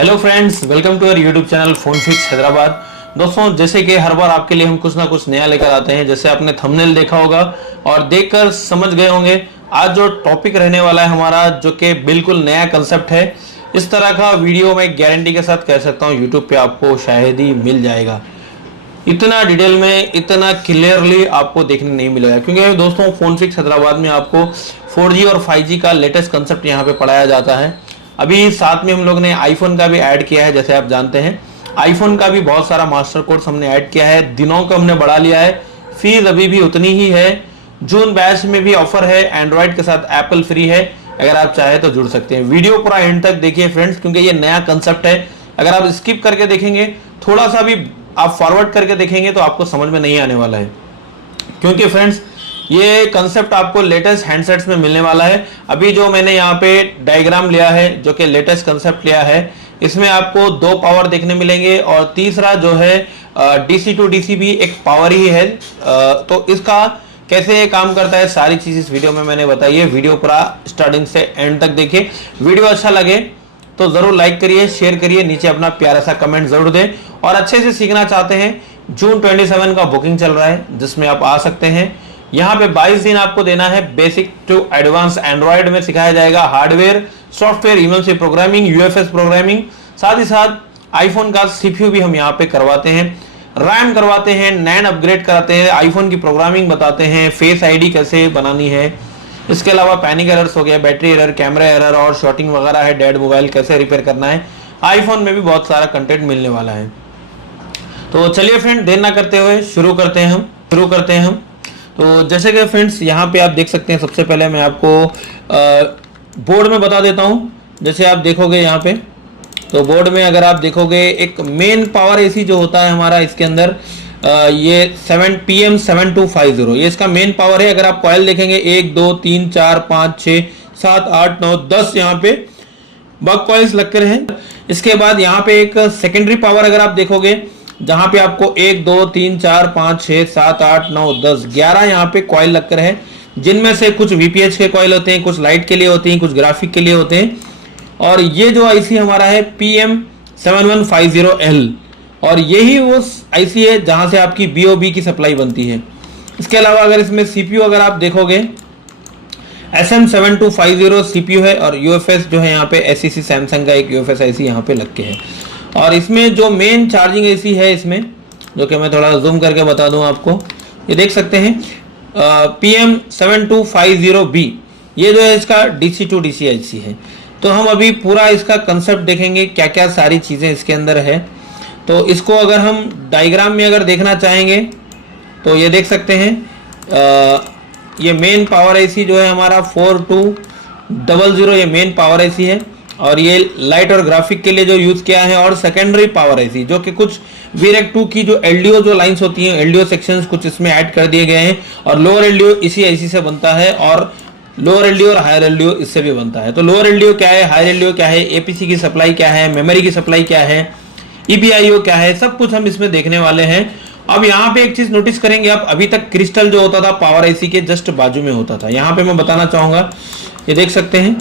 Hello friends, welcome to our YouTube channel phone fix Hyderabad. दोस्तों, जैसे कि हर बार आपके लिए हम कुछ ना कुछ नया लेकर आते हैं। जैसे आपने थंबनेल देखा होगा और देखकर समझ गए होंगे, आज जो टॉपिक रहने वाला है हमारा, जो कि बिल्कुल नया कंसेप्ट है। इस तरह का वीडियो मैं गारंटी के साथ कह सकता हूँ यूट्यूब पे आपको शायद ही मिल जाएगा। इतना डिटेल में, इतना क्लियरली आपको देखने नहीं मिलेगा, क्योंकि दोस्तों फोन फिक्स हैदराबाद में आपको 4G और 5G का लेटेस्ट कंसेप्ट यहाँ पे पढ़ाया जाता है। अभी साथ में हम लोग ने आईफोन का भी ऐड किया है। जैसे आप जानते हैं, आईफोन का भी बहुत सारा मास्टर कोर्स हमने ऐड किया है। दिनों को हमने बढ़ा लिया है, फीस अभी भी उतनी ही है। जून बैच में भी ऑफर है, एंड्रॉइड के साथ एप्पल फ्री है। अगर आप चाहे तो जुड़ सकते हैं। वीडियो पूरा एंड तक देखिए फ्रेंड्स, क्योंकि ये नया कंसेप्ट है। अगर आप स्किप करके देखेंगे, थोड़ा सा भी आप फॉरवर्ड करके देखेंगे, तो आपको समझ में नहीं आने वाला है। क्योंकि फ्रेंड्स, ये कंसेप्ट आपको लेटेस्ट हैंडसेट्स में मिलने वाला है। अभी जो मैंने यहाँ पे डायग्राम लिया है, जो कि लेटेस्ट कंसेप्ट लिया है, इसमें आपको 2 पावर देखने मिलेंगे और तीसरा जो है DC टू DC भी एक पावर ही है। तो इसका कैसे ये काम करता है, सारी चीज इस वीडियो में मैंने बताई है। वीडियो पूरा स्टार्टिंग से एंड तक देखिए। वीडियो अच्छा लगे तो जरूर लाइक करिए, शेयर करिए, नीचे अपना प्यारा सा कमेंट जरूर दें। और अच्छे से सीखना चाहते हैं, जून 27 का बुकिंग चल रहा है, जिसमें आप आ सकते हैं। यहाँ पे 22 दिन आपको देना है। बेसिक टू एडवांस एंड्रॉइड में सिखाया जाएगा hardware, software, eMMC programming, UFS programming, साथ ही साथ आईफोन का CPU भी हम यहाँ पे करवाते हैं, रैम करवाते हैं, नैन अपग्रेड कराते हैं, आईफोन की प्रोग्रामिंग बताते हैं, फेस आईडी कैसे बनानी है। इसके अलावा पैनिक एरर्स हो गया, बैटरी एरर, कैमरा एरर और शॉर्टिंग वगैरह है, डेड मोबाइल कैसे रिपेयर करना है। आईफोन में भी बहुत सारा कंटेंट मिलने वाला है। तो चलिए फ्रेंड, देर ना करते हुए शुरू करते हैं हम। तो जैसे कि फ्रेंड्स, यहाँ पे आप देख सकते हैं, सबसे पहले मैं आपको बोर्ड में बता देता हूँ। जैसे आप देखोगे यहाँ पे, तो बोर्ड में अगर आप देखोगे, एक मेन पावर AC जो होता है हमारा, इसके अंदर ये PM7250 ये इसका मेन पावर है। अगर आप कॉइल देखेंगे, 1 2 3 4 5 6 7 8 9 10 यहाँ पे बग कॉइल्स लग कर हैं। इसके बाद यहाँ पे एक सेकेंडरी पावर अगर आप देखोगे, जहां पे आपको 1 2 3 4 5 6 7 8 9 10 11 यहाँ पे कॉइल लगकर है, जिनमें से कुछ VPH के कॉइल होते हैं, कुछ लाइट के लिए होते हैं, कुछ ग्राफिक के लिए होते हैं। और ये जो IC हमारा है PM7150L, और यही वो IC है जहां से आपकी BOB की सप्लाई बनती है। इसके अलावा अगर इसमें CPU अगर आप देखोगे, SM7250 CPU है, और UFS जो है यहाँ पे SEC सैमसंग का एक UFS IC यहाँ पे लग के है। और इसमें जो मेन चार्जिंग AC है इसमें, जो कि मैं थोड़ा जूम करके बता दूं आपको, ये देख सकते हैं PM7250B, ये जो है इसका DC टू DC IC है। तो हम अभी पूरा इसका कंसेप्ट देखेंगे, क्या क्या सारी चीज़ें इसके अंदर है। तो इसको अगर हम डायग्राम में अगर देखना चाहेंगे, तो ये देख सकते हैं, ये मेन पावर IC जो है हमारा 4200, ये मेन पावर IC है। और ये लाइट और ग्राफिक के लिए जो यूज किया है, और सेकेंडरी पावर IC जो कि कुछ VREC 2 की जो LDO जो लाइंस होती हैं, LDO सेक्शंस कुछ इसमें ऐड कर दिए गए हैं। और लोअर LDO इसी IC से बनता है, और लोअर LDO और हायर LDO इससे भी बनता है। तो लोअर LDO क्या है, हायर LDO क्या है, APC की सप्लाई क्या है, मेमोरी की सप्लाई क्या है, EPIO क्या है, सब कुछ हम इसमें देखने वाले हैं। अब यहाँ पे एक चीज नोटिस करेंगे आप, अभी तक क्रिस्टल जो होता था पावर IC के जस्ट बाजू में होता था। यहाँ पे मैं बताना चाहूंगा, ये देख सकते हैं,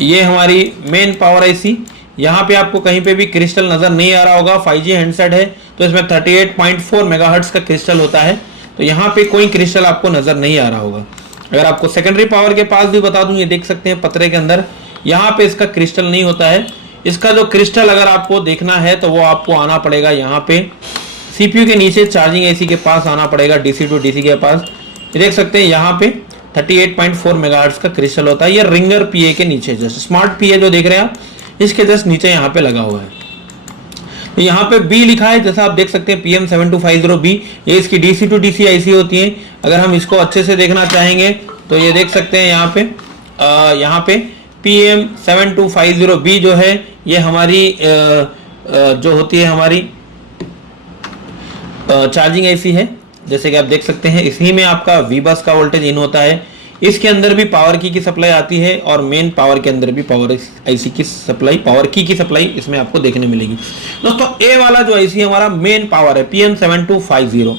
ये हमारी मेन पावर IC। यहाँ पे आपको कहीं पे भी क्रिस्टल नजर नहीं आ रहा होगा। 5G हैंडसेट है, तो इसमें 38.4 मेगाहर्ट्ज का क्रिस्टल होता है। तो यहाँ पे कोई क्रिस्टल आपको नजर नहीं आ रहा होगा। अगर आपको सेकेंडरी पावर के पास भी बता दूं, ये देख सकते हैं पतरे के अंदर, यहाँ पे इसका क्रिस्टल नहीं होता है। इसका जो क्रिस्टल अगर आपको देखना है, तो वो आपको आना पड़ेगा यहाँ पे CPU के नीचे चार्जिंग IC के पास आना पड़ेगा, DC टू DC के पास। ये देख सकते हैं, यहाँ पे 38.4 मेगाहर्ट्ज का क्रिस्टल होता है। ये रिंगर PA के नीचे, जस्ट स्मार्ट PA जो देख रहे हैं आप, इसके जस्ट नीचे यहाँ पे लगा हुआ है। तो यहाँ पे B लिखा है, जैसा आप देख सकते हैं PM7250B, ये इसकी DC टू DC IC होती है। अगर हम इसको अच्छे से देखना चाहेंगे, तो ये देख सकते हैं यहाँ पे PM7250B जो है, ये हमारी जो होती है हमारी चार्जिंग IC है। जैसे कि आप देख सकते हैं, इसी में आपका V-बस का वोल्टेज इन होता है। इसके अंदर भी पावर की सप्लाई आती है, और मेन पावर के अंदर भी पावर IC की सप्लाई, पावर की सप्लाई इसमें आपको देखने मिलेगी। दोस्तों, A वाला जो IC हमारा मेन पावर है PM7250,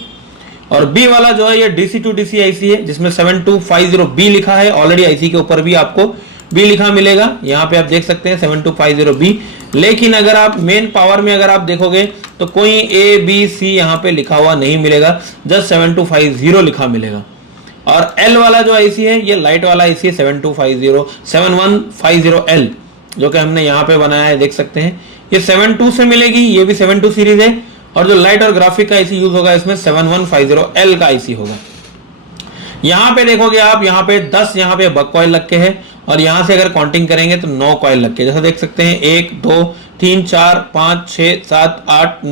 और B वाला जो है ये DC टू DC IC है, जिसमें 7250B लिखा है। ऑलरेडी IC के ऊपर भी आपको बी लिखा मिलेगा, यहाँ पे आप देख सकते हैं 7250B। लेकिन अगर आप मेन पावर में अगर आप देखोगे तो कोई ए बी सी यहाँ पे लिखा हुआ नहीं मिलेगा, जस्ट 7250 लिखा मिलेगा। और एल वाला जो आईसी है ये लाइट वाला आईसी है 7150L, जो कि हमने यहाँ पे बनाया है, देख सकते हैं ये 72 से मिलेगी, ये भी 72 सीरीज है। और जो लाइट और ग्राफिक का आईसी यूज होगा इसमें 7150L का आईसी होगा। यहाँ पे देखोगे आप, यहाँ पे 10 यहाँ पे बक कॉइल लग के है, और यहाँ से अगर काउंटिंग करेंगे तो 9 कॉइल लग के, जैसा देख सकते हैं 1 2 3 4 5 6 7 8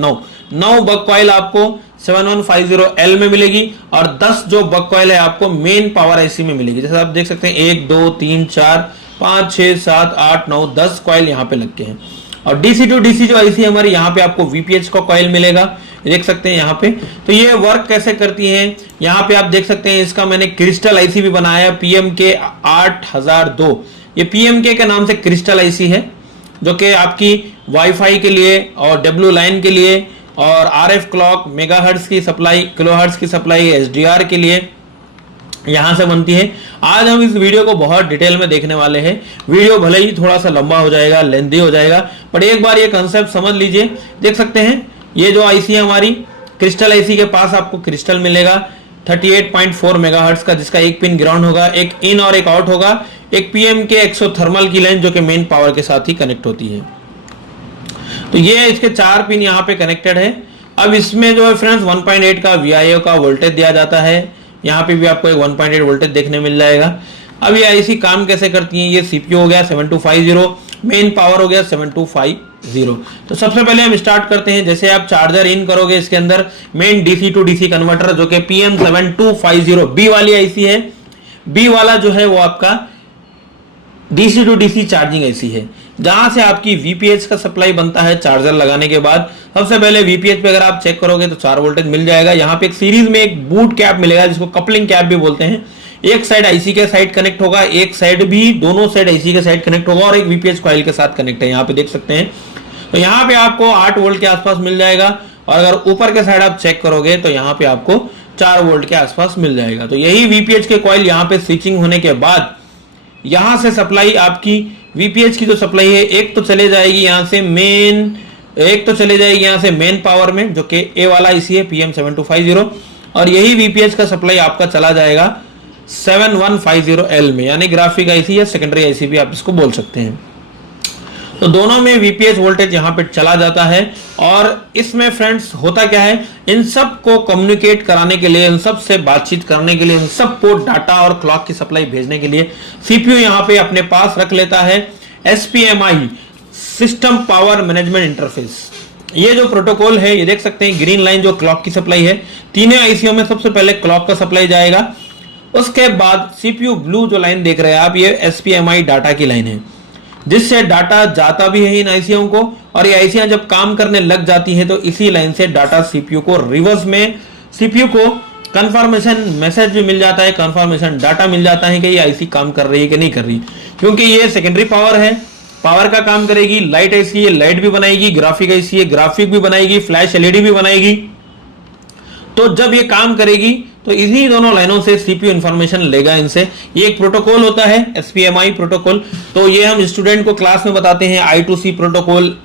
9 बक कॉइल आपको 7150L में मिलेगी, और 10 जो बक कॉइल है आपको मेन पावर आईसी में मिलेगी। जैसा आप देख सकते हैं 1 2 3 4 5 6 7 8 9 10 कॉइल यहाँ पे लग के हैं। और डीसी टू डीसी जो आईसी हमारी, यहाँ पे आपको वीपीएच का कॉइल मिलेगा, देख सकते हैं यहाँ पे। तो ये वर्क कैसे करती है, यहाँ पे आप देख सकते हैं इसका मैंने क्रिस्टल आईसी भी बनाया, पीएमके 8002। ये पीएमके के नाम से क्रिस्टल आईसी है, जो कि आपकी वाईफाई के लिए और डब्ल्यू लाइन के लिए और आरएफ क्लॉक, मेगाहर्ट्ज की सप्लाई, किलोहर्ट्ज की सप्लाई, एसडीआर के लिए यहां से बनती है। आज हम इस वीडियो को बहुत डिटेल में देखने वाले हैं। वीडियो भले ही थोड़ा सा लंबा हो जाएगा, लेंथी हो जाएगा, पर एक बार ये कंसेप्ट समझ लीजिए। देख सकते हैं ये जो आईसी है हमारी क्रिस्टल आईसी के पास आपको क्रिस्टल मिलेगा 38.4 मेगाहर्ट्ज का, जिसका एक पिन ग्राउंड होगा, एक इन और एक आउट होगा, एक पीएमके एक्सोथर्मल की लाइन जो कि मेन पावर के साथ ही कनेक्ट होती है। तो ये इसके 4 पिन यहाँ पे कनेक्टेड है। अब इसमें जो है फ्रेंड्स 1.8 का VIO का वोल्टेज दिया जाता है, यहाँ पे भी आपको एक 1.8 वोल्टेज देखने मिल जाएगा। अब ये आईसी काम कैसे करती है, ये सीपीयू हो गया 7250, मेन पावर हो गया 7250। तो सबसे पहले हम स्टार्ट करते हैं। जैसे आप चार्जर इन करोगे इसके अंदर main DC to DC converter, जो कि PM7250B वाली आईसी है। बी वाला जो है वो आपका DC to DC charging IC है, जहां से आपकी वीपीएच का सप्लाई बनता है चार्जर लगाने के बाद। सबसे पहले वीपीएच पे अगर आप चेक करोगे तो 4 वोल्टेज मिल जाएगा। यहाँ पे एक सीरीज में एक बूट कैप मिलेगा, जिसको कपलिंग कैप भी बोलते हैं। एक साइड आईसी के साइड कनेक्ट होगा, एक साइड भी, दोनों साइड आईसी के साइड कनेक्ट होगा, और एक वीपीएच कॉइल के साथ कनेक्ट है, यहाँ पे देख सकते हैं। तो यहाँ पे आपको 8 वोल्ट के आसपास मिल जाएगा, और अगर ऊपर के साइड आप चेक करोगे तो यहाँ पे आपको 4 वोल्ट के आसपास मिल जाएगा। तो यही वीपीएच के कॉइल यहाँ पे स्विचिंग होने के बाद यहां से सप्लाई आपकी वीपीएच की जो सप्लाई है, एक तो चले जाएगी यहां से मेन, एक तो चले जाएगी यहां से मेन पावर में, जो कि ए वाला आईसी है PM7250, और यही वीपीएच का सप्लाई आपका चला जाएगा 7150L में, यानी ग्राफिक आईसी या सेकेंडरी आईसी भी आप इसको बोल सकते हैं। तो दोनों में वीपीएच वोल्टेज यहाँ पे चला जाता है। और इसमें फ्रेंड्स होता क्या है, इन सब को कम्युनिकेट कराने के लिए, इन सब से बातचीत करने के लिए, इन सब को डाटा और क्लॉक की सप्लाई भेजने के लिए सीपीयू यहाँ पे अपने पास रख लेता है SPMI, system power management interface. ये जो प्रोटोकॉल है, ये देख सकते हैं ग्रीन लाइन जो क्लॉक की सप्लाई है, तीनों आईसीओ में सबसे पहले क्लॉक का सप्लाई जाएगा। उसके बाद सीपीयू ब्लू जो लाइन देख रहे हैं आप, ये SPMI डाटा की लाइन है, जिससे डाटा जाता भी है इन आईसीओ को, और ये आईसीओ जब काम करने लग जाती है तो इसी लाइन से डाटा सीपीयू को रिवर्स में, सीपीयू को कंफर्मेशन मैसेज भी मिल जाता है, कंफर्मेशन डाटा मिल जाता है कि ये आईसी काम कर रही है कि नहीं कर रही। क्योंकि ये सेकेंडरी पावर है, पावर का काम करेगी। लाइट आईसी है, लाइट भी बनाएगी, ग्राफिक आईसी है, ग्राफिक भी बनाएगी, फ्लैश एलईडी भी बनाएगी। तो जब ये काम करेगी तो इन्हीं दोनों लाइनों से सीपीयू इंफॉर्मेशन लेगा इनसे। ये एक प्रोटोकॉल होता है SPMI प्रोटोकॉल। तो ये हम स्टूडेंट को क्लास में बताते हैं, I2C प्रोटोकॉल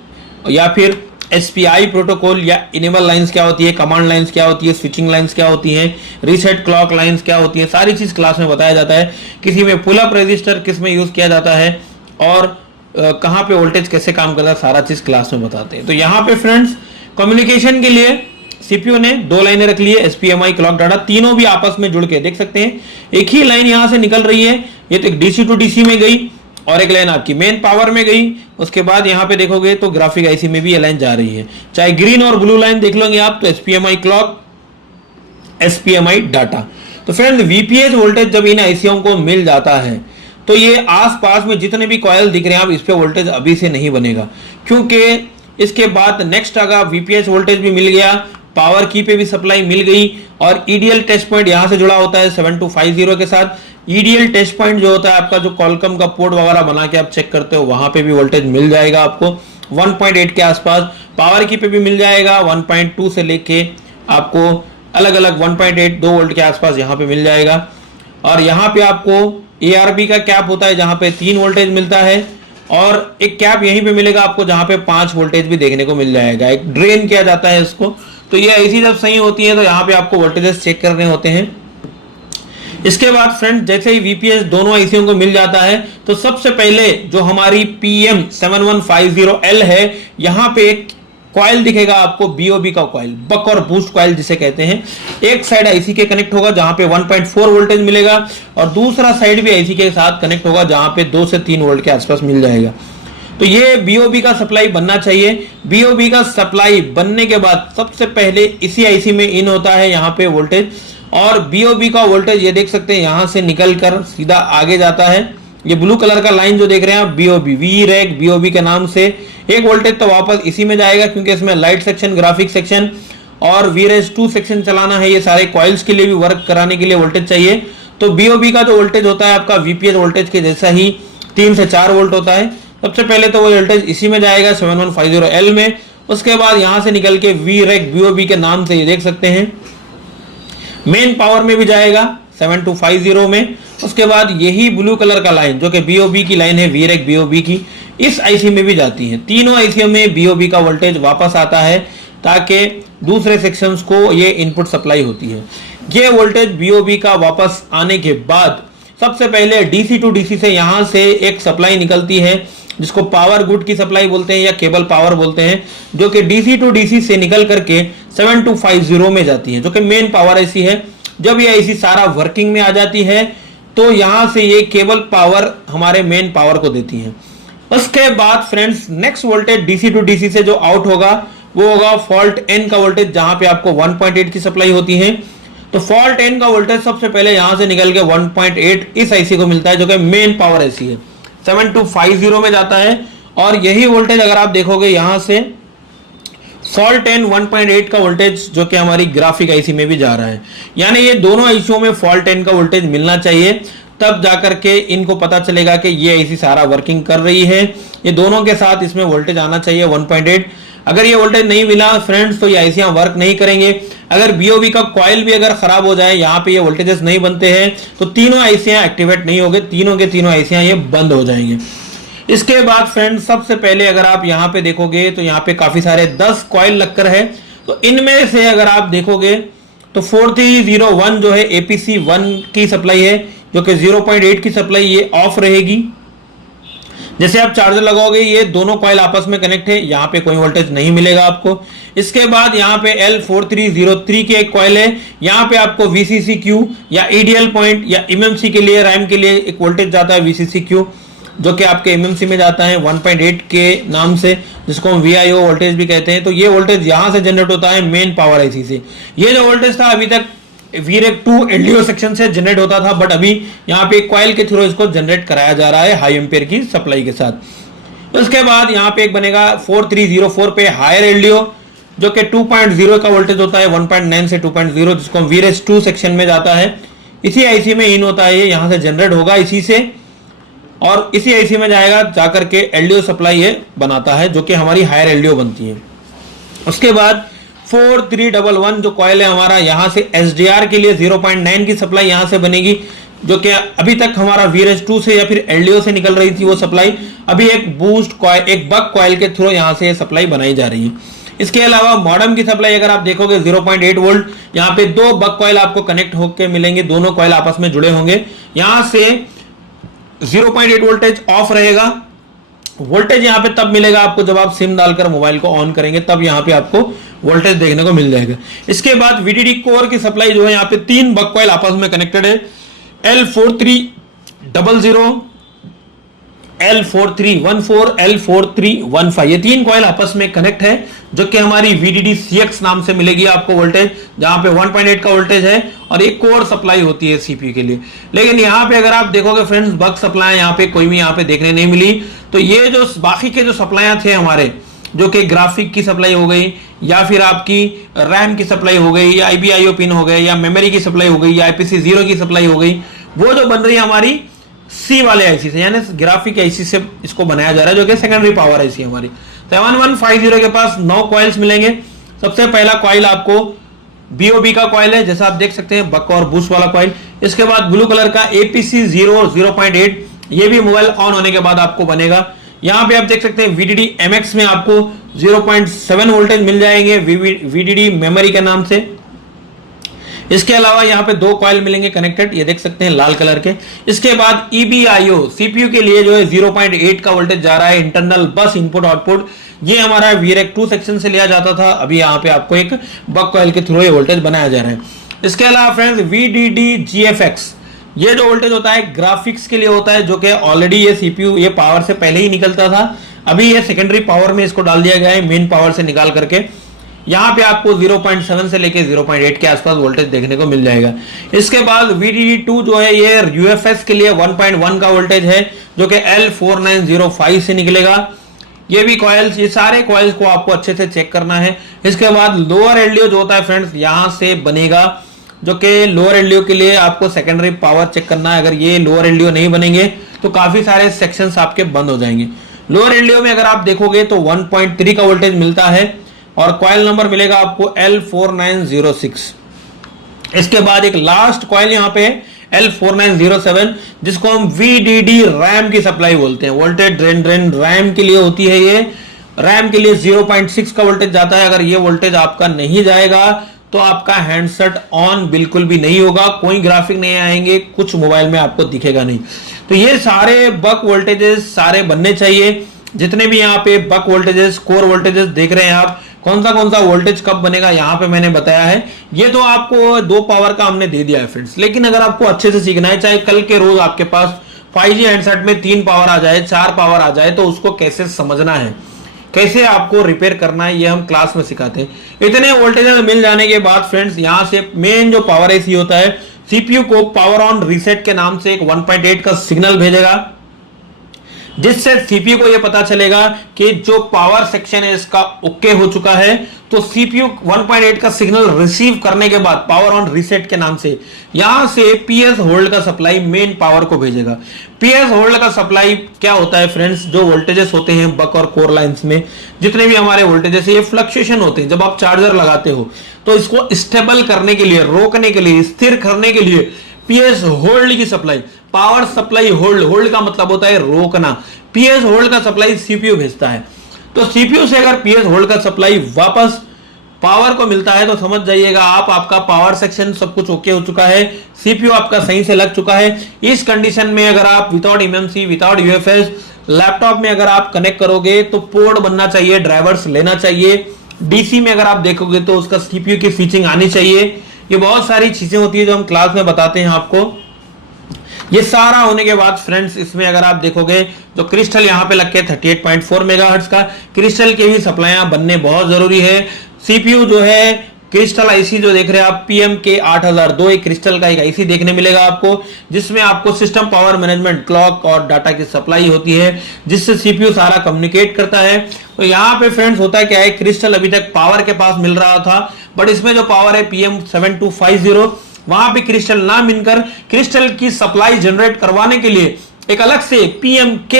या फिर SPI प्रोटोकॉल, या इनेबल लाइंस क्या होती है, कमांड लाइंस क्या होती है, स्विचिंग लाइंस क्या होती है, रीसेट क्लॉक लाइंस क्या होती है, सारी चीज क्लास में बताया जाता है। किसी में पुल अप रजिस्टर किस में यूज किया जाता है, और कहाँ पे वोल्टेज कैसे काम करता है, सारा चीज क्लास में बताते हैं। तो यहाँ पे फ्रेंड्स कम्युनिकेशन के लिए सीपीयू ने 2 लाइनें रख ली है, SPMI क्लॉक डाटा, तीनों भी आपस में जुड़ के देख सकते हैं। एक ही लाइन यहां से निकल रही है, ये तो डीसी टू डीसी में गई, और एक लाइन आपकी मेन पावर में गई। उसके बाद यहाँ पे देखोगे तो ग्राफिक आईसी में भी ये लाइन जा रही है। चाहे ग्रीन और ब्लू लाइन देख लोगे आप, तो SPMI क्लॉक, SPMI डाटा। तो फ्रेंड वीपीएच वोल्टेज जब इन आईसीओ को मिल जाता है तो ये आसपास में जितने भी कॉइल दिख रहे हैं आप, इस पे वोल्टेज अभी से नहीं बनेगा, क्योंकि इसके बाद नेक्स्ट आगा वीपीएच वोल्टेज भी मिल गया, पावर की पे भी सप्लाई मिल गई, और ईडीएल टेस्ट पॉइंट यहां से जुड़ा होता है 7250 के साथ। ईडीएल टेस्ट पॉइंट जो होता है आपका, जो कॉलकम का पोर्ट वगैरह बना के आप चेक करते हो, वहां पे भी वोल्टेज मिल जाएगा आपको 1.8 के आसपास। पावर की पे भी मिल जाएगा 1.2 से लेके आपको अलग अलग 1.8 2 वोल्ट के आसपास यहाँ पे मिल जाएगा। और यहाँ पे आपको ARB का कैप होता है जहां पे 3 वोल्टेज मिलता है, और एक कैप यहीं पे मिलेगा आपको जहां पे 5 वोल्टेज भी देखने को मिल जाएगा। एक ड्रेन किया जाता है इसको। तो ये ऐसी जब सही होती है तो यहाँ पे आपको वोल्टेजेस चेक करने होते हैं। इसके बाद फ्रेंड जैसे ही VPS दोनों आईसीओ को मिल जाता है तो सबसे पहले जो हमारी PM7150L है, यहाँ पे एक कॉइल दिखेगा आपको, BOB का कॉइल, बक और बूस्ट कॉइल जिसे कहते हैं। एक साइड आईसी के कनेक्ट होगा जहां पे 1.4 वोल्टेज मिलेगा, और दूसरा साइड भी आईसी के साथ कनेक्ट होगा जहां पे 2 से 3 वोल्ट के आसपास मिल जाएगा। तो ये BOB का सप्लाई बनना चाहिए। BOB का सप्लाई बनने के बाद सबसे पहले इसी आईसी में इन होता है यहाँ पे वोल्टेज, और BOB का वोल्टेज ये देख सकते हैं यहां से निकल कर सीधा आगे जाता है। ये ब्लू कलर का लाइन जो देख रहे हैं आप, BOB, VREG BOB के नाम से एक वोल्टेज तो वापस इसी में जाएगा, क्योंकि इसमें लाइट सेक्शन, ग्राफिक सेक्शन और VREG2 सेक्शन चलाना है। ये सारे कॉइल्स के लिए भी वर्क कराने के लिए वोल्टेज चाहिए। तो BOB का जो वोल्टेज होता है आपका VPS वोल्टेज के जैसा ही 3 से 4 वोल्ट होता है। सबसे पहले तो वो वोल्टेज इसी में जाएगा 7150L में। उसके बाद यहां से निकल के VREG BOB के नाम से ये देख सकते हैं मेन पावर में भी जाएगा 7250 में। उसके बाद यही ब्लू कलर का लाइन जो कि BOB की लाइन है, VREG BOB की, इस आईसी में भी जाती है। तीनों आईसीओ में BOB का वोल्टेज वापस आता है ताकि दूसरे सेक्शंस को ये इनपुट सप्लाई होती है। ये वोल्टेज BOB का वापस आने के बाद सबसे पहले DC टू DC से यहां से एक सप्लाई निकलती है जिसको पावर गुड की सप्लाई बोलते हैं या केबल पावर बोलते हैं, जो कि DC टू DC से निकल करके 7250 में जाती है, जो कि मेन पावर आईसी है। जब ये आईसी सारा वर्किंग में आ जाती है तो यहां से ये केबल पावर हमारे मेन पावर को देती है। उसके बाद friends next voltage DC to DC से जो आउट होगा वो होगा फॉल्ट N का वोल्टेज, जहां पे आपको 1.8 की सप्लाई होती है। तो फॉल्ट N का वोल्टेज सबसे पहले यहां से निकल के 1.8 इस आईसी को मिलता है, जो कि मेन पावर आईसी है, 7250 में जाता है। और यही वोल्टेज अगर आप देखोगे यहां से फॉल्ट N 1.8 का वोल्टेज जो कि हमारी ग्राफिक आईसी में भी जा रहा है। यानी ये दोनों आईसीओ में फॉल्ट N का वोल्टेज मिलना चाहिए, तब जाकर के इनको पता चलेगा कि ये आईसी सारा वर्किंग कर रही है। ये दोनों के साथ इसमें वोल्टेज आना चाहिए 1.8। अगर ये वोल्टेज नहीं मिला फ्रेंड्स तो ये आईसीयां वर्क नहीं करेंगे। अगर BOB का कॉइल भी अगर खराब हो जाए, यहाँ पे ये वोल्टेजेस नहीं बनते हैं, तो तीनों आईसीयां एक्टिवेट नहीं होंगे, तीनों के तीनों आईसीयां ये बंद हो जाएंगे। इसके बाद फ्रेंड्स सबसे पहले अगर आप यहाँ पे देखोगे तो यहाँ पे काफी सारे 10 कॉइल लगकर है। तो इनमें से अगर आप देखोगे तो 4301 जो है APC1 की सप्लाई है, जो कि 0.8 की सप्लाई ये ऑफ रहेगी। जैसे आप चार्जर लगाओगे ये दोनों कॉइल आपस में कनेक्ट है, यहाँ पे कोई वोल्टेज नहीं मिलेगा आपको। इसके बाद यहाँ पे L4303 की एक कॉइल है, यहाँ पे आपको VCCQ या EDL पॉइंट या MMC के लिए, रैम के लिए एक वोल्टेज जाता है VCCQ, जो कि आपके MMC में जाता है 1.8 के नाम से, जिसको हम VIO वोल्टेज भी कहते हैं। तो ये वोल्टेज यहाँ से जनरेट होता है मेन पावर आईसी से। ये जो वोल्टेज था अभी तक VREG2 LDO सेक्शन से जनरेट होता था, बट अभी यहाँ पे कॉइल के थ्रू इसको जनरेट कराया जा रहा है हाई एम्पेयर की सप्लाई के साथ। उसके बाद यहाँ पे एक बनेगा 4304 पे हायर LDO, जो कि 2.0 का वोल्टेज होता है, 1.9 से 2.0, जिसको हम VREG2 सेक्शन में जाता है। इसी आईसी में इन होता है, ये यहाँ से जनरेट होगा इसी से, और इसी आईसी में जाएगा, जाकर के LDO सप्लाई ये बनाता है, जो कि हमारी हायर LDO बनती है। उसके बाद 4311 जो कॉइल है हमारा, यहाँ से SDR के लिए 0.9 की सप्लाई यहाँ से बनेगी, जो कि अभी तक हमारा VREG2 से या फिर LDO से निकल रही थी वो सप्लाई, अभी एक बूस्ट कॉइल, एक बक कॉइल के थ्रू यहाँ से सप्लाई बनाई जा रही है। इसके अलावा मॉडम की सप्लाई अगर आप देखोगे 0.8 वोल्ट, यहाँ पे 2 बक कॉइल आपको कनेक्ट होकर मिलेंगे, दोनों कॉइल आपस में जुड़े होंगे। यहाँ से 0.8 वोल्टेज ऑफ रहेगा। वोल्टेज यहाँ पे तब मिलेगा आपको जब आप सिम डालकर मोबाइल को ऑन करेंगे, तब यहाँ पे आपको वोल्टेज देखने को मिल जाएगा। इसके बाद VDD कोर की सप्लाई जो है, यहाँ पे 3 बक कॉइल आपस में कनेक्टेड है, L4300, L4314, L4315, ये 3 कॉइल आपस में कनेक्ट है, जो कि हमारी VDD CX नाम से मिलेगी आपको वोल्टेज, जहां पे 1.8 का वोल्टेज है, और एक कोर सप्लाई होती है CPU के लिए। लेकिन यहाँ पे अगर आप देखोगे फ्रेंड्स, बक सप्लाई यहाँ पे कोई भी यहाँ पे देखने नहीं मिली। तो ये जो बाकी के जो सप्लाई थे हमारे, जो कि ग्राफिक की सप्लाई हो गई, या फिर आपकी रैम की सप्लाई हो गई, या IBIO पिन हो गए, या मेमोरी की सप्लाई हो गई, या IPC0 की सप्लाई हो गई, वो जो बन रही है हमारी C वाले आईसी से, यानी ग्राफिक आईसी से इसको बनाया जा रहा है, जो कि सेकेंडरी पावर आईसी हमारी। 7150 के पास 9 कॉइल्स मिलेंगे। सबसे पहला कॉइल आपको BOB का कॉइल है, जैसा आप देख सकते हैं, बक और बूस्ट वाला कॉइल। इसके बाद ब्लू कलर का APC 0.8, ये भी मोबाइल ऑन होने के बाद आपको बनेगा। यहां पे आप देख सकते हैं VDD MX में आपको 0.7 वोल्टेज मिल जाएंगे VDD मेमोरी के नाम से। इसके अलावा यहाँ पे 2 कॉइल मिलेंगे कनेक्टेड, ये देख सकते हैं लाल कलर के। इसके बाद EBIO CPU के लिए जो है 0.8 का वोल्टेज जा रहा है, इंटरनल बस इनपुट आउटपुट। ये हमारा VREC 2 सेक्शन से लिया जाता था, अभी यहाँ पे आपको एक बक कॉइल के थ्रू ये वोल्टेज बनाया जा रहा है। इसके अलावा फ्रेंड्स VDD GFX, ये जो वोल्टेज होता है ग्राफिक्स के लिए होता है, जो कि ऑलरेडी ये CPU ये पावर से पहले ही निकलता था, अभी ये सेकेंडरी पावर में इसको डाल दिया गया है मेन पावर से निकाल करके। यहां पे आपको 0.7 से लेके 0.8 के आसपास वोल्टेज देखने को मिल जाएगा। इसके बाद VDD2 जो है ये UFS के लिए 1.1 का वोल्टेज है, जो कि L4905 से निकलेगा। ये भी कॉइल्स, ये सारे कॉइल्स को आपको अच्छे से चेक करना है। इसके बाद लोअर LDO जो होता है फ्रेंड्स यहां से बनेगा, जो कि लोअर LDO के लिए आपको सेकेंडरी पावर चेक करना है। अगर ये लोअर LDO नहीं बनेंगे तो काफी सारे सेक्शंस आपके बंद हो जाएंगे। लोअर LDO में अगर आप देखोगे तो 1.3 का वोल्टेज मिलता है और कॉइल नंबर मिलेगा आपको L4906। इसके बाद एक लास्ट कॉइल यहाँ पे L4907, जिसको हम VDD रैम की सप्लाई बोलते हैं। वोल्टेज ड्रेन रैम के लिए होती है ये। रैम के लिए 0.6 का वोल्टेज जाता है। अगर ये वोल्टेज आपका नहीं जाएगा तो आपका हैंडसेट ऑन बिल्कुल भी नहीं होगा, कोई ग्राफिक नहीं आएंगे, कुछ मोबाइल में आपको दिखेगा नहीं। तो ये सारे बक वोल्टेजेस सारे बनने चाहिए। जितने भी यहाँ पे बक वोल्टेजेस, कोर वोल्टेजेस देख रहे हैं आप, कौन सा वोल्टेज कब बनेगा यहाँ पे मैंने बताया है। ये तो आपको 2 पावर का हमने दे दिया है फ्रेंड्स, लेकिन अगर आपको अच्छे से सीखना है, चाहे कल के रोज आपके पास 5G हैंडसेट में 3 पावर आ जाए, 4 पावर आ जाए, तो उसको कैसे समझना है, कैसे आपको रिपेयर करना है, ये हम क्लास में सिखाते हैं। इतने वोल्टेज मिल जाने के बाद फ्रेंड्स यहाँ से मेन जो पावर IC होता है, CPU को पावर ऑन रीसेट के नाम से एक 1.8 का सिग्नल भेजेगा, जिससे CPU को यह पता चलेगा कि जो पावर सेक्शन है इसका ओके हो चुका है। तो CPU 1.8 का सिग्नल रिसीव करने के बाद पावर ऑन रीसेट के नाम से यहां से PS होल्ड का सप्लाई मेन पावर को भेजेगा। PS होल्ड का सप्लाई क्या होता है फ्रेंड्स, जो वोल्टेजेस होते हैं बक और कोर लाइंस में, जितने भी हमारे वोल्टेजेस ये फ्लक्चुएशन होते हैं। जब आप चार्जर लगाते हो तो इसको स्टेबल करने के लिए, रोकने के लिए, स्थिर करने के लिए PS होल्ड की सप्लाई, पावर सप्लाई होल्ड का मतलब होता है रोकना, PS होल्ड का सप्लाई CPU भेजता है। तो CPU से अगर PS होल्ड का सप्लाई वापस पावर को मिलता है तो समझ जाइएगा आप, आपका पावर सेक्शन सब कुछ ओके हो चुका है, CPU आपका सही से लग चुका है। इस कंडीशन में अगर आप without MMC, without UFS laptop में अगर आप कनेक्ट करोगे तो पोर्ट बनना चाहिए, ड्राइवर्स लेना चाहिए। DC में अगर आप देखोगे तो उसका CPU की स्विचिंग आनी चाहिए। ये बहुत सारी चीजें होती है जो हम क्लास में बताते हैं आपको। ये सारा होने के बाद फ्रेंड्स इसमें अगर आप देखोगे जो क्रिस्टल यहाँ पे लग के 38.4 मेगाहर्ट्ज का क्रिस्टल के भी सप्लाइयां बनने बहुत जरूरी है। CPU जो है क्रिस्टल IC जो देख रहे हैं आप PMK 8002, एक क्रिस्टल का एक IC देखने मिलेगा आपको, जिसमें आपको सिस्टम पावर मैनेजमेंट, क्लॉक और डाटा की सप्लाई होती है, जिससे CPU सारा कम्युनिकेट करता है। तो यहाँ पे फ्रेंड्स होता है क्या है, क्रिस्टल अभी तक पावर के पास मिल रहा था, बट इसमें जो पावर है PM7250, वहां पे क्रिस्टल ना मिलकर क्रिस्टल की सप्लाई जनरेट करवाने के लिए एक अलग से PMK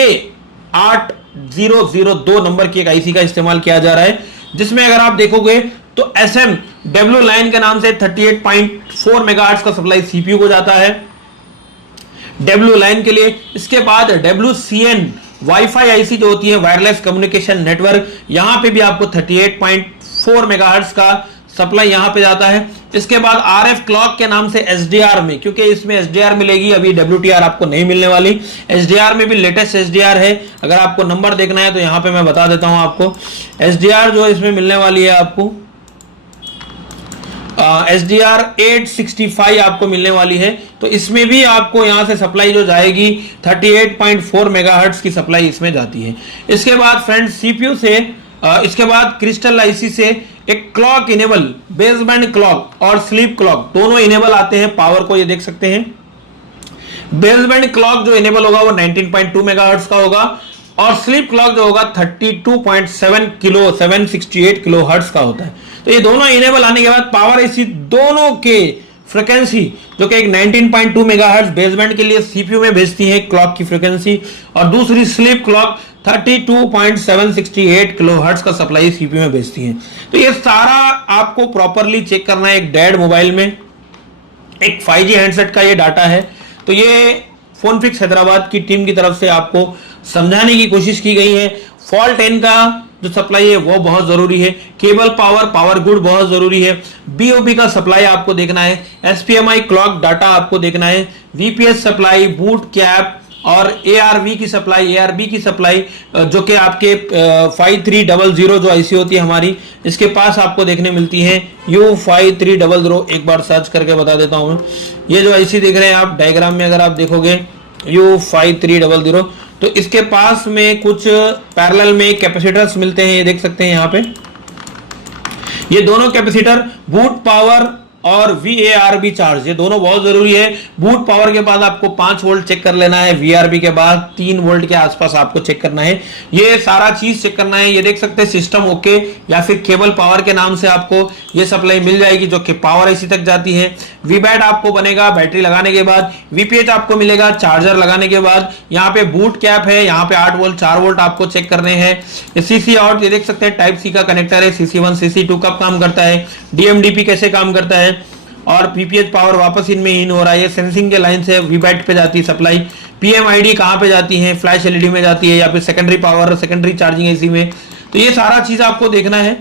8002 नंबर की एक IC का इस्तेमाल किया जा रहा है, जिसमें अगर आप देखोगे तो SMW लाइन के नाम से 38.4 मेगाहर्ट्ज का सप्लाई CPU को जाता है W लाइन के लिए। इसके बाद WCN वाईफाई IC जो होती है, वायरलेस कम्युनिकेशन नेटवर्क, यहां पे भी आपको 38.4 मेगाहर्ट्ज का सप्लाई यहां पे जाता है। इसके बाद RF क्लॉक के नाम से SDR में, क्योंकि इसमें SDR मिलेगी, अभी WTR आपको नहीं मिलने वाली, SDR में भी लेटेस्ट SDR है। अगर आपको नंबर देखना है तो यहां पे मैं बता देता हूं आपको, SDR जो इसमें मिलने वाली है आपको SDR 865 आपको मिलने वाली है। तो इसमें भी आपको यहां से सप्लाई जो जाएगी 38.4 मेगाहर्ट्ज की सप्लाई इसमें जाती है। इसके बाद फ्रेंड्स CPU से इसके बाद क्रिस्टल IC से एक क्लॉक इनेबल, बेसबैंड क्लॉक और स्लीप क्लॉक दोनों इनेबल आते हैं पावर को, ये देख सकते हैं। बेसबैंड क्लॉक जो इनेबल होगा वो 19.2 मेगाहर्ट्ज का होगा और स्लीप क्लॉक जो होगा 768 किलो हर्ट्ज का होता है। तो ये दोनों इनेबल आने के बाद पावर IC दोनों के फ्रीक्वेंसी जो कि एक 19.2 मेगाहर्ट्ज बेसबैंड के लिए CPU में भेजती है क्लॉक की फ्रीक्वेंसी, और दूसरी स्लीप क्लॉक 32.768 किलोहर्ट्ज का सप्लाई CPU में भेजती है। तो ये सारा आपको प्रॉपरली चेक करना है एक डेड मोबाइल में। एक 5G हैंडसेट का ये डाटा है। तो ये फोन फिक्स हैदराबाद की टीम की तरफ से आपको समझाने की कोशिश की गई है। फॉल्ट 10 का जो सप्लाई है वो बहुत जरूरी है। केबल पावर गुड बहुत जरूरी है। बीओबी का सप्लाई आपको देखना है। एसपीएमआई क्लॉक डाटा आपको देखना है। वीपीएस सप्लाई, बूट कैप और एआरबी की सप्लाई जो कि आपके 5300 जो आईसी होती है हमारी, इसके पास आपको देखने मिलती है। U5300 एक बार सर्च करके बता देता हूं मैं। ये जो आईसी देख रहे हैं आप डायग्राम में, अगर आप देखोगे U5300, तो इसके पास में कुछ पैरेलल में कैपेसिटर्स मिलते हैं, ये देख सकते हैं यहाँ पे। ये दोनों कैपेसिटर बूट पावर और VARB चार्ज, ये दोनों बहुत जरूरी है। बूट पावर के बाद आपको 5 वोल्ट चेक कर लेना है। VRB के बाद 3 वोल्ट के आसपास आपको चेक करना है। ये सारा चीज चेक करना है। ये देख सकते हैं सिस्टम ओके या फिर केबल पावर के नाम से आपको ये सप्लाई मिल जाएगी जो कि पावर आईसी तक जाती है। VBAT आपको बनेगा बैटरी लगाने के बाद। VPH आपको मिलेगा चार्जर लगाने के बाद। यहाँ पे बूट कैप है, यहाँ पे 8 वोल्ट 4 वोल्ट आपको चेक करने हैं। CC आउट, ये देख सकते हैं टाइप सी का कनेक्टर है। CC1 CC2 कब काम करता है, DMDP कैसे काम करता है, और पीपीएच पावर वापस इनमें इन हो रहा है। ये सेंसिंग के लाइन से वीबैट पे जाती है सप्लाई। पीएमआईडी कहाँ पे जाती है, फ्लैश एलईडी में जाती है या फिर secondary power, secondary charging AC में। तो ये सारा चीज आपको देखना है।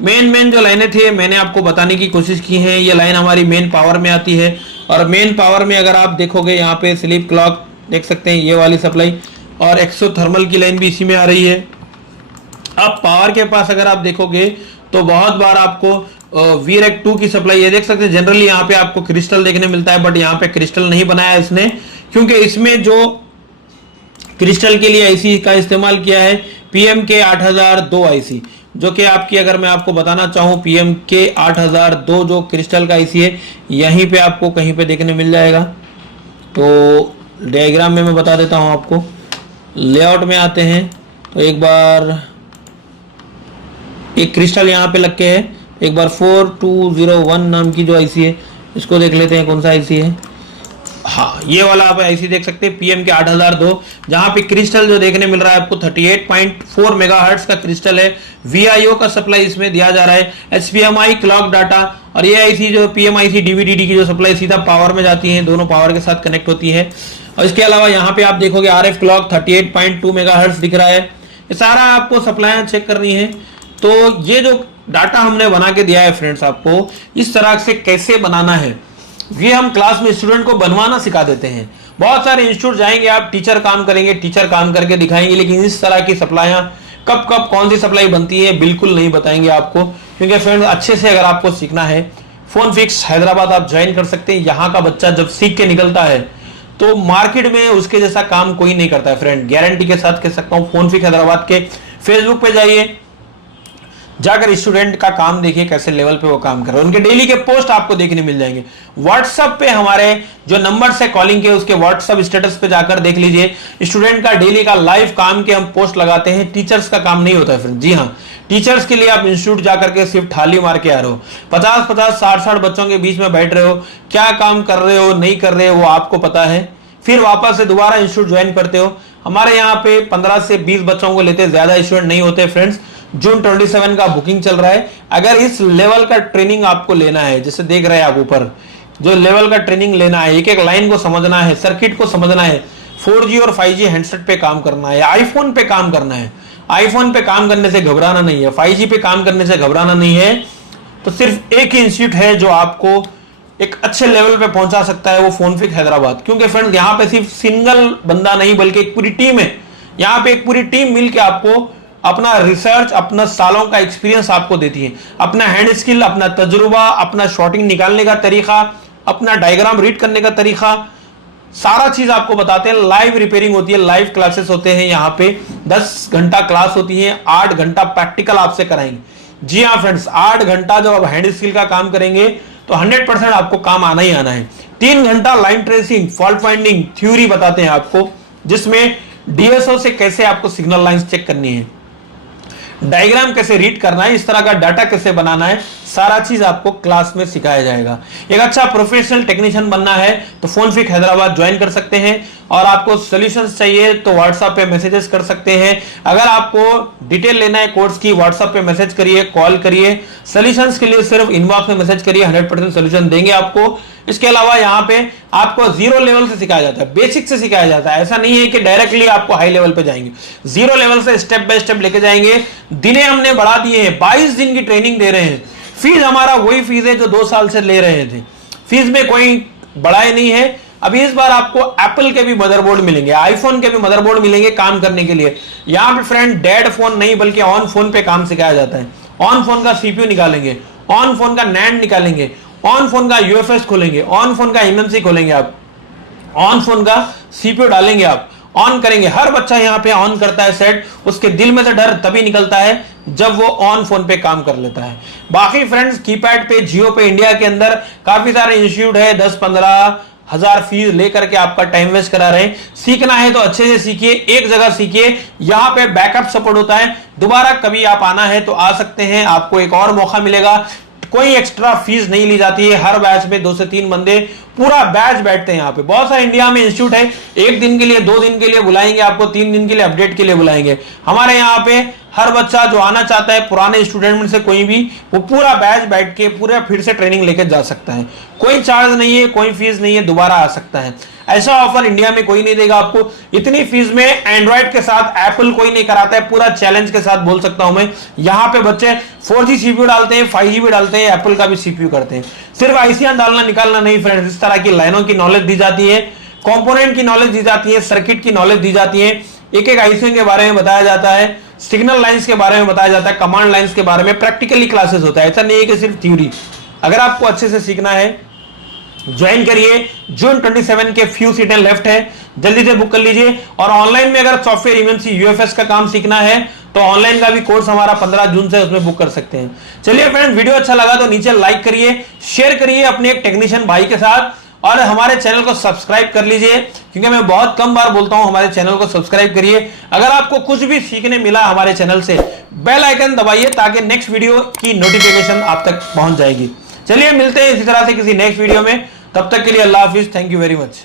मेन जो लाइनें थे मैंने आपको बताने की कोशिश की है। ये लाइन हमारी मेन पावर में आती है, और मेन पावर में अगर आप देखोगे यहाँ पे स्लीप क्लॉक देख सकते हैं, ये वाली सप्लाई, और एक्सोथर्मल की लाइन भी इसी में आ रही है। अब पावर के पास अगर आप देखोगे तो बहुत बार आपको VREC 2 की सप्लाई, ये देख सकते हैं। जनरली यहाँ पे आपको क्रिस्टल देखने मिलता है, बट यहाँ पे क्रिस्टल नहीं बनाया इसने, क्योंकि इसमें जो क्रिस्टल के लिए आईसी का इस्तेमाल किया है PMK 8002 आईसी, जो कि आपकी, अगर मैं आपको बताना चाहूँ, PMK 8002 जो क्रिस्टल का आईसी है, यहीं पे आपको कहीं पे देखने मिल जाएगा। तो डायग्राम में मैं बता देता हूँ आपको। लेआउट में आते हैं तो एक बार एक क्रिस्टल यहाँ पे लग के है। एक बार 4201 नाम की जो आईसी है इसको देख लेते हैं, कौन सा आईसी है। हाँ, ये वाला आप आईसी देख सकते हैं PMK 8002, जहां पे क्रिस्टल जो देखने मिल रहा है आपको 38.4 मेगाहर्ट्ज का क्रिस्टल है। VIO का सप्लाई इसमें दिया जा रहा है। SPMI क्लॉक डाटा, और ये आईसी जो PMIC DVDD की जो सप्लाई सीधा पावर में जाती है, दोनों पावर के साथ कनेक्ट होती है। और इसके अलावा यहाँ पे आप देखोगे RF क्लॉक 38.2 मेगाहर्ट्ज दिख रहा है। ये सारा आपको सप्लाई चेक करनी है। तो ये जो डाटा हमने बना के दिया है फ्रेंड्स, आपको इस तरह से कैसे बनाना है ये हम क्लास में स्टूडेंट को बनवाना सिखा देते हैं। बहुत सारे इंस्टीट्यूट जाएंगे, आप टीचर काम करेंगे, टीचर काम करके दिखाएंगे, लेकिन इस तरह की सप्लाईयां कब कब कौन सी सप्लाई बनती है बिल्कुल नहीं बताएंगे आपको। क्योंकि फ्रेंड्स अच्छे से अगर आपको सीखना है, फोन फिक्स हैदराबाद आप ज्वाइन कर सकते हैं। यहाँ का बच्चा जब सीख के निकलता है तो मार्केट में उसके जैसा काम कोई नहीं करता है फ्रेंड, गारंटी के साथ कह सकता हूँ। फोन फिक्स हैदराबाद के फेसबुक पे जाइए, जाकर स्टूडेंट का काम देखिए कैसे लेवल पे वो काम कर रहे हैं। उनके डेली के पोस्ट आपको देखने मिल जाएंगे। व्हाट्सएप पे हमारे जो नंबर से कॉलिंग के, उसके व्हाट्सएप स्टेटस पे जाकर देख लीजिए। स्टूडेंट का डेली का लाइव काम के हम पोस्ट लगाते हैं। टीचर्स का काम नहीं होता है फ्रेंड। जी हाँ, टीचर्स के लिए आप इंस्टीट्यूट जाकर के सिर्फ थाली मार के आ रहे हो, 50-50 60-60 बच्चों के बीच में बैठ रहे हो, क्या काम कर रहे हो नहीं कर रहे हो वो आपको पता है। फिर वापस से दोबारा इंस्टीट्यूट ज्वाइन करते हो। हमारे यहाँ पे 15 से 20 बच्चों को लेते, ज्यादा स्टूडेंट नहीं होते फ्रेंड्स। जून 27 का बुकिंग चल रहा है। अगर इस लेवल का ट्रेनिंग आपको लेना है, जैसे देख रहे हैं आप ऊपर, जो लेवल का ट्रेनिंग लेना है, एक एक लाइन को समझना है, सर्किट को समझना है, 4G और 5G हैंडसेट पे काम करना है, आईफोन पे काम करना है। आईफोन पे काम करने से घबराना नहीं है, 5G पे काम करने से घबराना नहीं है। तो सिर्फ एक ही इंस्टीट्यूट है जो आपको एक अच्छे लेवल पे पहुंचा सकता है, वो फोन फिक्स हैदराबाद। क्योंकि फ्रेंड्स यहाँ पे सिर्फ सिंगल बंदा नहीं बल्कि एक पूरी टीम है। यहाँ पे एक पूरी टीम मिलकर आपको अपना रिसर्च, अपना सालों का एक्सपीरियंस आपको देती है, अपना हैंड स्किल, अपना तजुर्बा, अपना शॉटिंग निकालने का तरीका, अपना डायग्राम रीड करने का तरीका, सारा चीज आपको बताते हैं। लाइव रिपेयरिंग होती है, लाइव क्लासेस होते हैं। यहाँ पे 10 घंटा क्लास होती है, 8 घंटा प्रैक्टिकल आपसे कराएंगे। जी हाँ फ्रेंड्स, 8 घंटा जब आप हैंड स्किल का काम करेंगे तो 100% आपको काम आना ही आना है। 3 घंटा line tracing, fault finding, theory बताते हैं आपको, जिसमें DSO से कैसे आपको सिग्नल लाइंस चेक करनी है, डायग्राम कैसे रीड करना है, इस तरह का डाटा कैसे बनाना है, सारा चीज आपको क्लास में सिखाया जाएगा। एक अच्छा प्रोफेशनल टेक्नीशियन बनना है तो फोनफिक हैदराबाद ज्वाइन कर सकते हैं, और आपको सॉल्यूशंस चाहिए तो व्हाट्सएप पे मैसेजेस कर सकते हैं। अगर आपको डिटेल लेना है कोर्स की, व्हाट्सएप पे मैसेज करिए, कॉल करिए। सॉल्यूशंस के लिए सिर्फ इनबॉक्स में मैसेज करिए, 100% सॉल्यूशन देंगे आपको। इसके अलावा यहाँ पे आपको जीरो लेवल से सिखाया जाता है, बेसिक से सिखाया जाता है। ऐसा नहीं है कि डायरेक्टली आपको हाई लेवल पे जाएंगे, जीरो लेवल से स्टेप बाय स्टेप लेके जाएंगे। दिने हमने बढ़ा दिए हैं, 22 दिन की ट्रेनिंग दे रहे हैं। फीस हमारा वही फीस है जो 2 साल से ले रहे थे, फीस में कोई बढ़ाई नहीं है। अभी इस बार आपको एप्पल के भी मदरबोर्ड मिलेंगे, आईफोन के भी मदरबोर्ड मिलेंगे काम करने के लिए। यहाँ पे फ्रेंड डेड फोन नहीं बल्कि ऑन फोन पे काम सिखाया जाता है। ऑन फोन का सीपीयू निकालेंगे, ऑन फोन का नैंड निकालेंगे, ऑन फोन का यूएफएस खोलेंगे, ऑन फोन का एमएमसी खोलेंगे, आप ऑन फोन का सीपीयू डालेंगे, आप ऑन करेंगे। हर बच्चा यहाँ पे ऑन करता है सेट, उसके दिल में से डर तभी निकलता है जब वो ऑन फोन पे काम कर लेता है। बाकी फ्रेंड्स कीपैड पे, जियो पे इंडिया के अंदर काफी सारे इंस्टीट्यूट है, 10-15 हजार फीस लेकर के आपका टाइम वेस्ट करा रहे हैं। सीखना है तो अच्छे से सीखिए, एक जगह सीखिए, यहाँ पे बैकअप सपोर्ट होता है। दोबारा कभी आप आना है तो आ सकते हैं, आपको एक और मौका मिलेगा। कोई एक्स्ट्रा फीस नहीं ली जाती है। हर बैच में 2 से 3 बंदे पूरा बैच बैठते हैं यहाँ पे। बहुत सारे इंडिया में इंस्टीट्यूट है, 1 दिन के लिए, 2 दिन के लिए बुलाएंगे आपको, 3 दिन के लिए अपडेट के लिए बुलाएंगे। हमारे यहाँ पे हर बच्चा जो आना चाहता है, पुराने स्टूडेंट में से कोई भी, वो पूरा बैच बैठ के पूरा फिर से ट्रेनिंग लेके जा सकता है। कोई चार्ज नहीं है, कोई फीस नहीं है, दोबारा आ सकता है। ऐसा ऑफर इंडिया में कोई नहीं देगा आपको। इतनी फीस में एंड्रॉइड के साथ एप्पल कोई नहीं कराता है, पूरा चैलेंज के साथ बोल सकता हूं मैं। यहाँ पे बच्चे 4G सीपीयू डालते हैं, 5G भी डालते हैं, एप्पल का भी सीपीयू करते हैं। सिर्फ आईसीआर डालना निकालना नहीं फ्रेंड्स, इस तरह की लाइनों की नॉलेज दी जाती है, कंपोनेंट की नॉलेज दी जाती है, सर्किट की नॉलेज दी जाती है, एक एक आईसी के बारे में बताया जाता है, सिग्नल लाइंस के बारे में बताया जाता है, कमांड लाइंस के बारे में प्रैक्टिकली क्लासेस होता है। ऐसा नहीं है कि सिर्फ थ्योरी। अगर आपको अच्छे से सीखना है ज्वाइन करिए। जून 27 के फ्यू सीटें लेफ्ट है, जल्दी से बुक कर लीजिए। और ऑनलाइन में अगर सॉफ्टवेयर एमएनसी यूएफएस का काम सीखना है तो ऑनलाइन का भी कोर्स हमारा 15 जून से उसमें बुक कर सकते हैं। चलिए फ्रेंड्स, वीडियो अच्छा लगा तो नीचे लाइक करिए, शेयर करिए अपने एक टेक्नीशियन भाई के साथ, और हमारे चैनल को सब्सक्राइब कर लीजिए, क्योंकि मैं बहुत कम बार बोलता हूं हमारे चैनल को सब्सक्राइब करिए। अगर आपको कुछ भी सीखने मिला हमारे चैनल से, बेल आइकन दबाइए ताकि नेक्स्ट वीडियो की नोटिफिकेशन आप तक पहुंच जाएगी। चलिए मिलते हैं इसी तरह से किसी नेक्स्ट वीडियो में, तब तक के लिए अल्लाह हाफिज, थैंक यू वेरी मच।